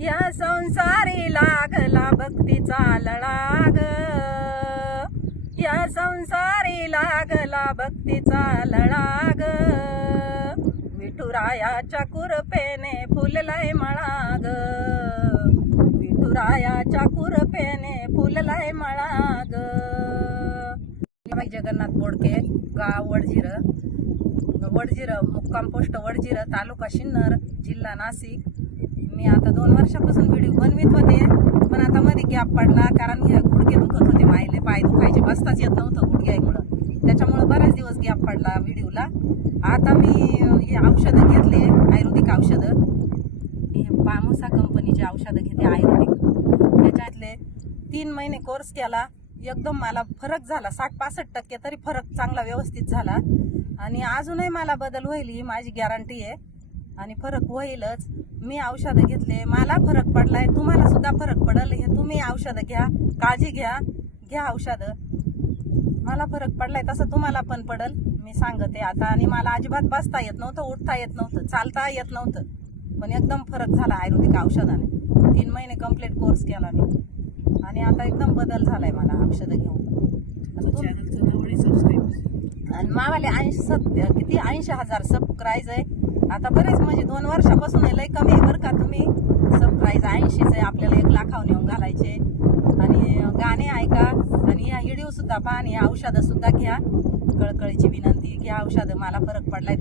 या संसारी लागला भक्तीचा लळाग या संसारी लागला भक्तीचा लळाग विठुरायाच्या कुरपेने फुललाय मळाग. विठुरायाच्या कुरपेने फुललाय मळाग. बाई जगन्नाथ बोडके गाव वडजिर वडजिर मुक्काम पोस्ट वडजिर तालुका सिन्नर जिल्हा नाशिक. मी आता दोन वर्षापासून व्हिडिओ बनवित होते. पण आता मध्ये गॅप पडला कारण गुडघे दुखत होते मायले पाय दुखायचे बसताच येत नव्हतं गुडघ्यामुळं त्याच्यामुळं बराच दिवस गॅप पडला व्हिडिओला आता मी हे औषधं घेतले आयुर्वेदिक औषधं. हे पामोसा कंपनीचे औषधं घेते आयुर्वेदिक. त्याच्यातले तीन महिने कोर्स केला. एकदम मला फरक झाला साठ पासष्ट टक्के तरी फरक चांगला व्यवस्थित झाला. आणि अजूनही मला बदल होईल ही माझी गॅरंटी आहे. आणि फरक होईलच. मी औषधं घेतले मला फरक पडलाय तुम्हाला सुद्धा फरक पडल हे तुम्ही औषधं घ्या काळजी घ्या घ्या औषधं. मला फरक पडलाय तसं तुम्हाला पण पडल मी सांगते आता. आणि मला अजिबात बसता येत नव्हतं उठता येत नव्हतं चालता येत नव्हतं. पण एकदम फरक झाला आयुर्वेदिक औषधाने. तीन महिने कंप्लीट कोर्स केला मी. आणि आता एकदम बदल झालाय मला औषधं घेऊन. आणि मावाले ऐंशी सत्य किती? ऐंशी हजार सबस्क्राईज आहे. आता बरेच म्हणजे दोन वर्षापासून आहे, लय कमी आहे बरं का तुम्ही. सरप्राईज ऐंशीच आहे आपल्याला एक लाखावर नेऊन घालायचे. आणि गाणे ऐका आणि या व्हिडिओ सुद्धा पहा आणि औषधं सुद्धा घ्या. कळकळीची विनंती घ्या औषधं मला फरक पडलाय.